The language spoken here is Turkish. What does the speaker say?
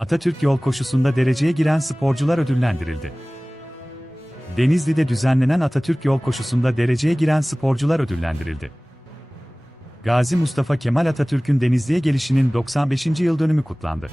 Atatürk yol koşusunda dereceye giren sporcular ödüllendirildi. Denizli'de düzenlenen Atatürk yol koşusunda dereceye giren sporcular ödüllendirildi. Gazi Mustafa Kemal Atatürk'ün Denizli'ye gelişinin 95. yıl dönümü kutlandı.